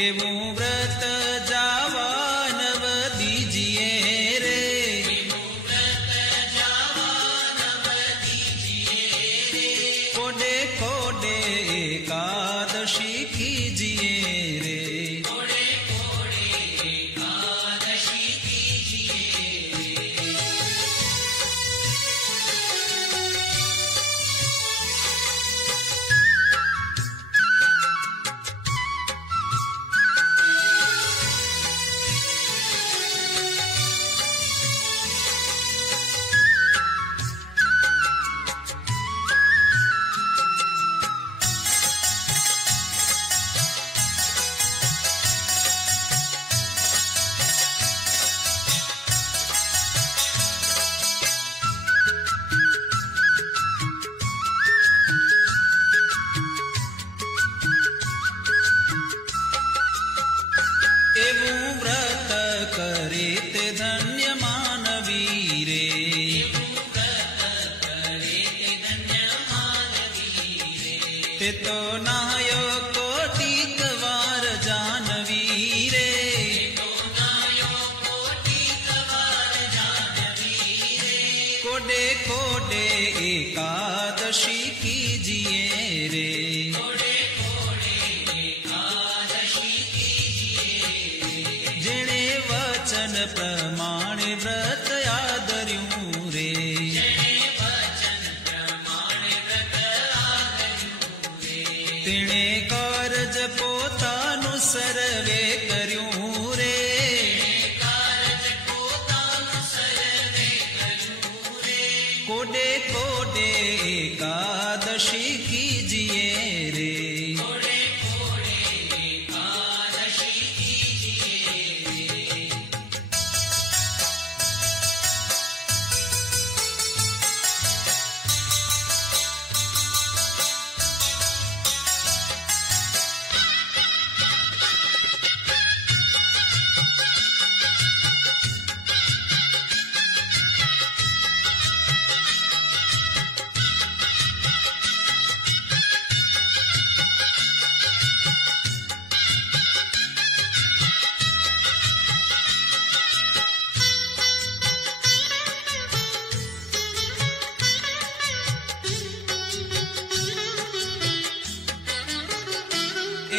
એવું વ્રત જાવા નવ દીજીએ રે, કોડે કોડે એકાદશી કીજીએ રે, એવું વ્રત કરે તે ધન્ય માનવી રે, તે તો નાયો કોટિક વાર જાનવી રે, કોડે કોડે એકાદશી કીજીએ રે, જેણે વચન પ્રમાણે વ્રત આદર્યું રે, તેણે કારજ પોતાનું સર્વે કર્યું રે, કોડે કોડે એકાદશી કીજીએ રે,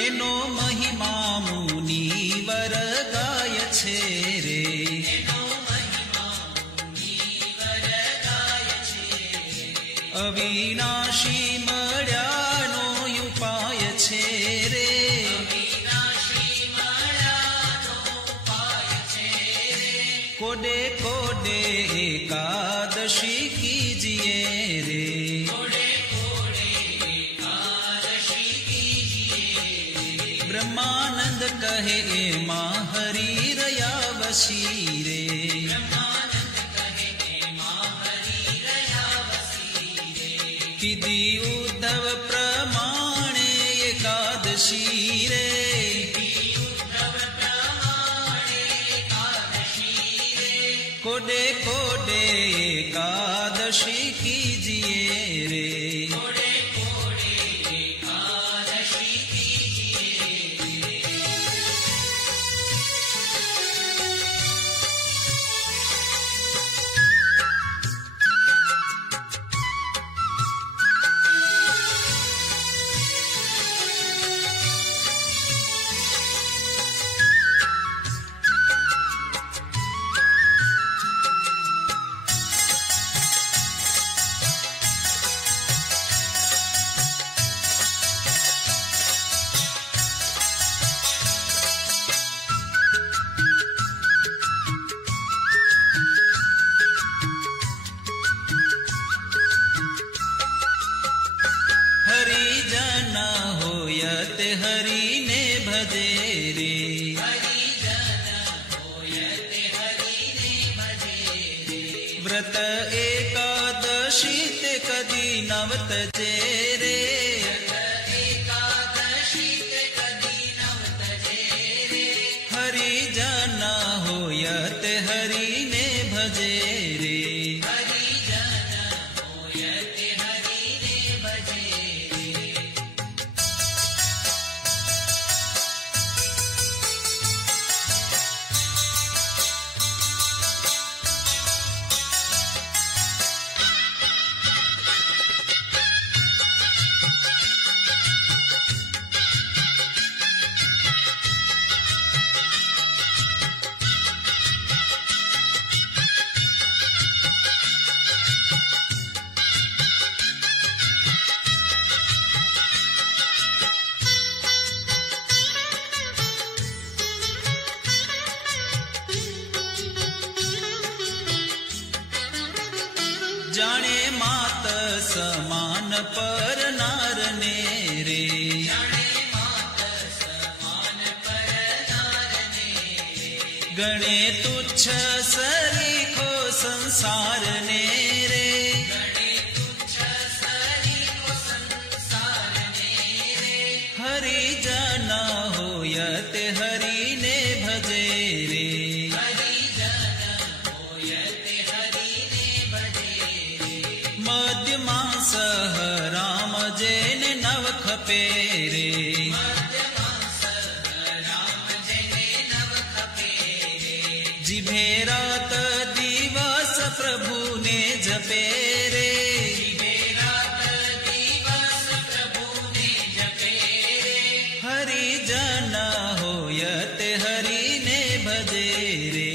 એનો મહિમા મુનિવર ગાય છે રે, અવિનાશી મળ્યાનો ઉપાય છે રે, કોડે કોડે એકાદશી કીજીએ રે, બ્રહ્માનંદ કહે એમાં હરી રહ્યા વસી રે, કીધી ઉદ્ધવ પ્રમાણે એકાદશી રે, કોડે કોડે એકાદશી કીજીએ રે, હરિજન હોય તે હરિને ભજે રે, વ્રત એકાદશી તે કદી નવતજે રે, હરિજન હોય તે હરિને ભજે રે, पर नारने रे। गणे तुच्छ सरीखो संसार ने रे। हरि जना होयत हरि ने भजे रे। मध्यमा सह राम जैन नव खपे रे। जिभे रात दिवस प्रभु ने जपे रे। हरि जना होयत हरि ने भजे रे।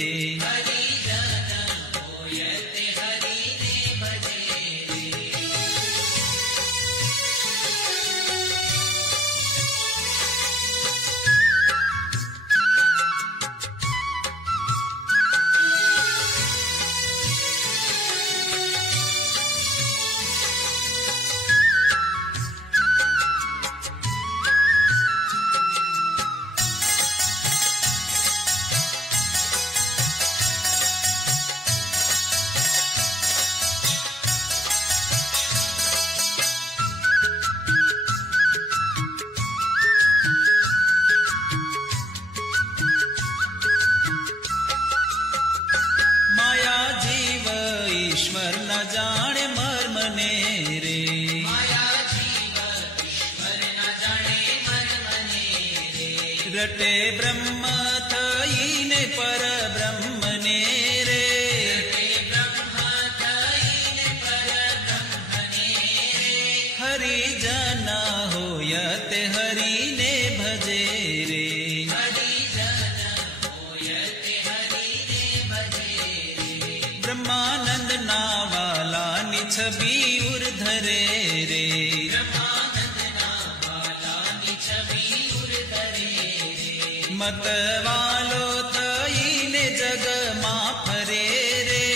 माया जीव ईश्वर न जाने मर्म ने रे। रटे ब्रह्म थई ने पर ब्रह्म ने रे। हरि जना होयत हरि ने भजे रे। ब्रह्मानंद नावाला निछबी उर्धरे रे। मत वालो थई ने जग मा फरे रे।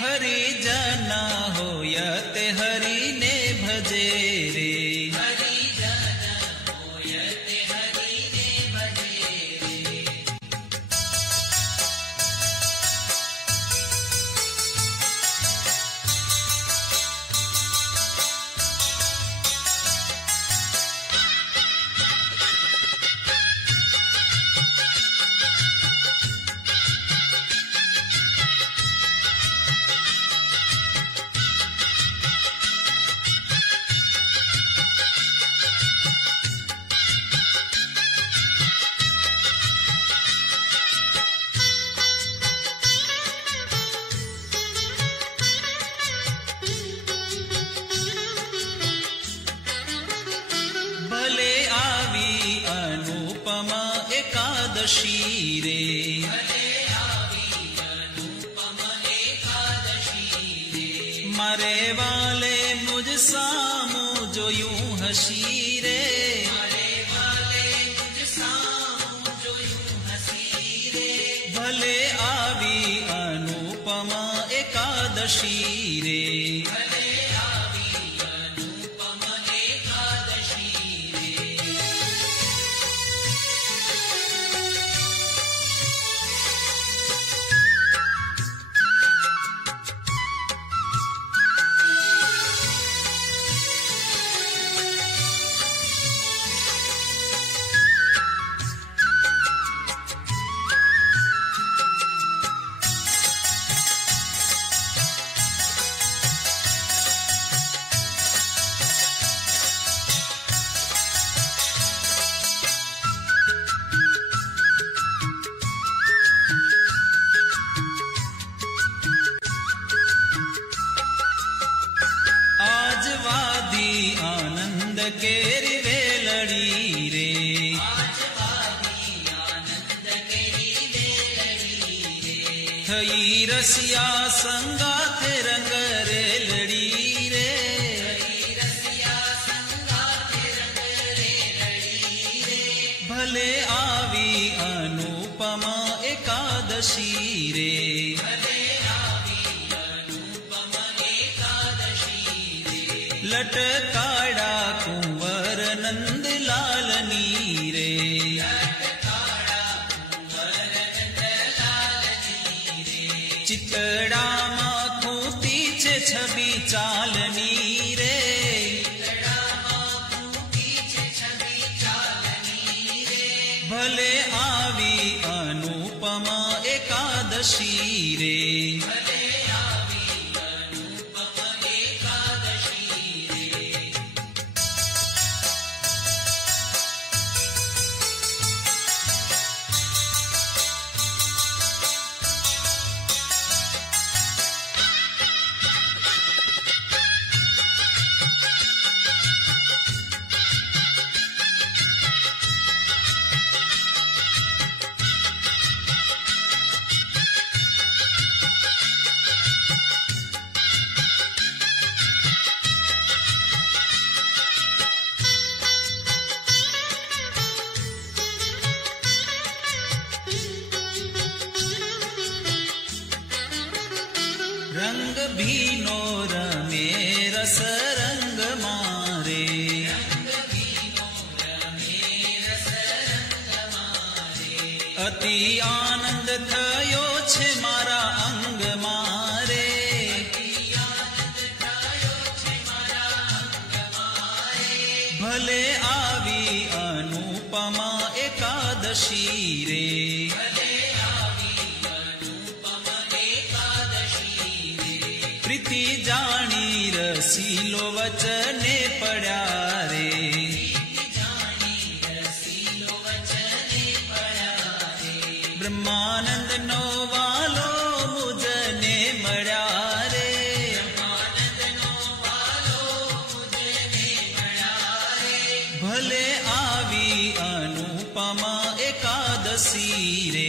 हरि जना होयत हरि ने भजे रे। भले आवी अनुपम एकादशी रे। मारे वाले मुझ सामू जो यूं हसी रे। भले आवी अनुपम एकादशी रे। केरी वेलड़ी रे। थई रसिया संगाथ रंग रेलड़ी रे। भले आवी अनुपमा एकादशी रे। लटकाड़ा कुंवर नंदलालनी रे, चितड़ा माखूती छे छवि चालनी रे, भले आवी अनुपमा एकादशी रे, रंग भीनो रमे रस रंग मारे, अति आनंद थयो छे मारा अंग मारे, भले आवी अनुपमा एकादशी रे, प्रीति जानी रसीलो वचने पड़ा रे, ब्रह्मानंद नो वालो मुझने मड़ा रे, भले आवी अनुपमा एकादशी रे,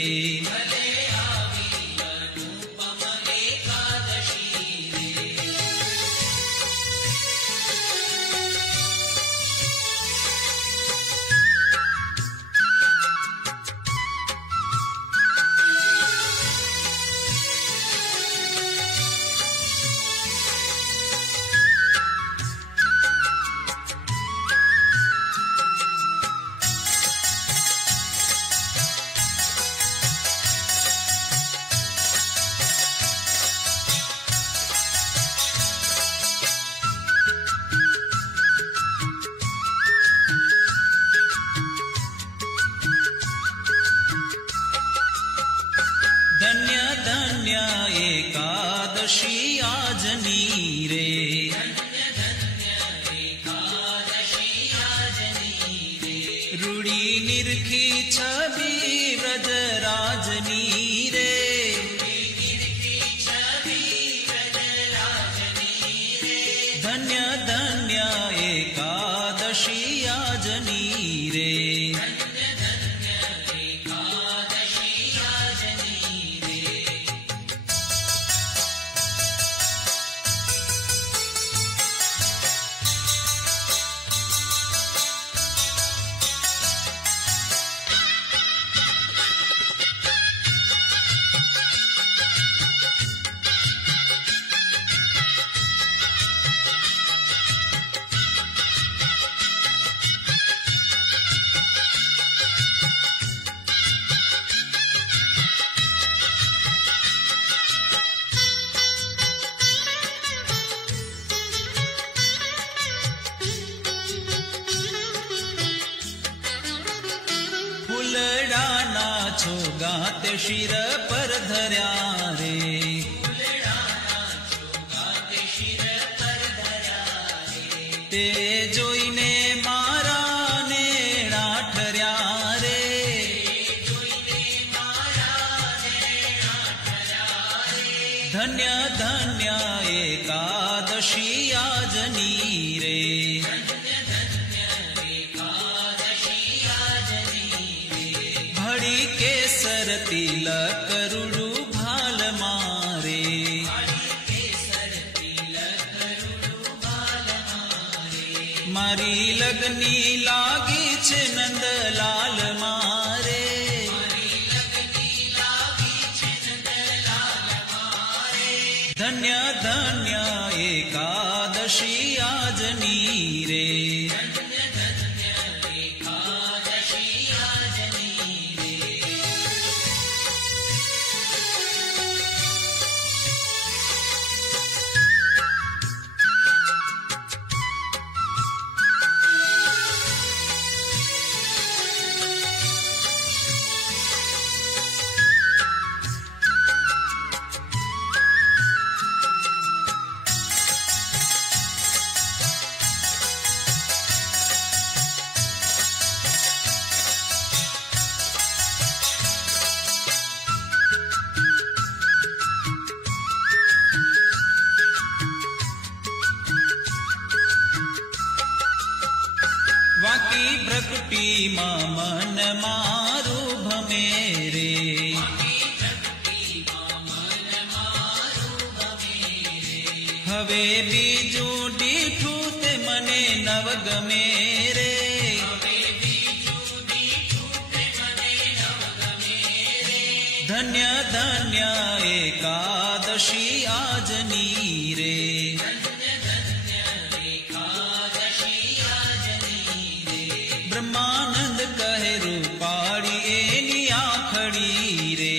धन्य धन्य एकादशी आजनी रे, रूढ़ी निरखी छवि व्रज राजनी रे, धन्य धन्य एकादशी आजनी रे, फूलडाना छोगाते शिर पर धर्या रे, ते जोईने मारा नेड़ा ठर्या रे, धन्य धन्य एकादशी आजनी रे, भड़ी केसर तिलक रुडू भाल मारे, मारी लगनी लागी छे नंदलाल मारे, धन्य धन्य एकादशी आजनी रे। वाकी प्रकृति मन मारू भमे रे। हवे बीजू डीठू ते मने नव गमे रे। धन्य धन्य एकादशी आजनी रे। ब्रह्मानंद कहे रूपाड़ी एनी आखड़ी रे।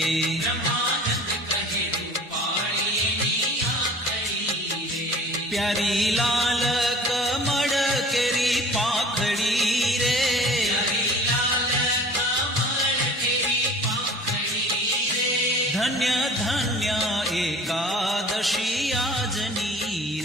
प्यारी लाल कमल केरी पाखड़ी रे। धन्य धन्य एकादशी आजनी